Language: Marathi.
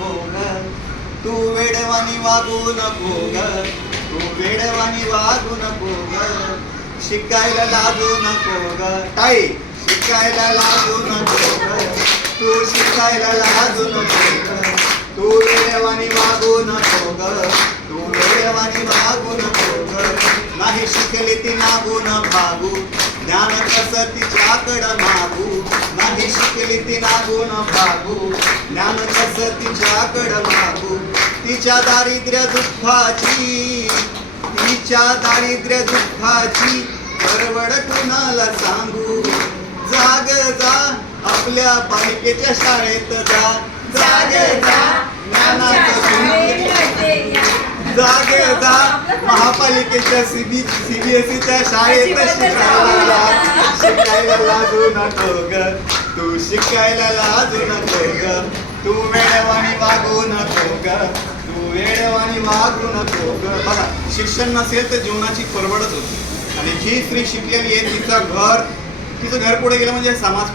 नको ग, तू वेडवानी वागू नको ग, तू वेडवानी वागू नको ग, शिकायला लाजू नको ग, ताई शिकायला लाजू नको ग, तू शिकायला लाजू नको ग, तू वेडवानी वागू नको ग, तू वेडवानी वागू नको ग, नाही शिकली ती मागून भागू, ज्ञान कसं तिच्याकडं मागू, नाही शिकली ती नागून भागू, ज्ञान कसं तिच्याकडं मागू, तिच्या दारिद्र्य दुःखाची, तिच्या दारिद्र्य दुःखाची परवड कुणाला सांगू, जाग जा आपल्या पालिकेच्या शाळेत जा, जाग जा ज्ञानाचं जागे जा महापालिकेच्या सीबीएसईच्या शाळेत शिकायला लाजू नको ग, तू शिकायला लाजू नको ग, तू वेडवाणी वागू नको ग, तू वेडवाणी वागू नको ग. बघा शिक्षण नसेल तर जीवनाची परवडच होती आणि जी स्त्री शिकलेली आहे तिचं घर पुढे गेलं म्हणजे समाज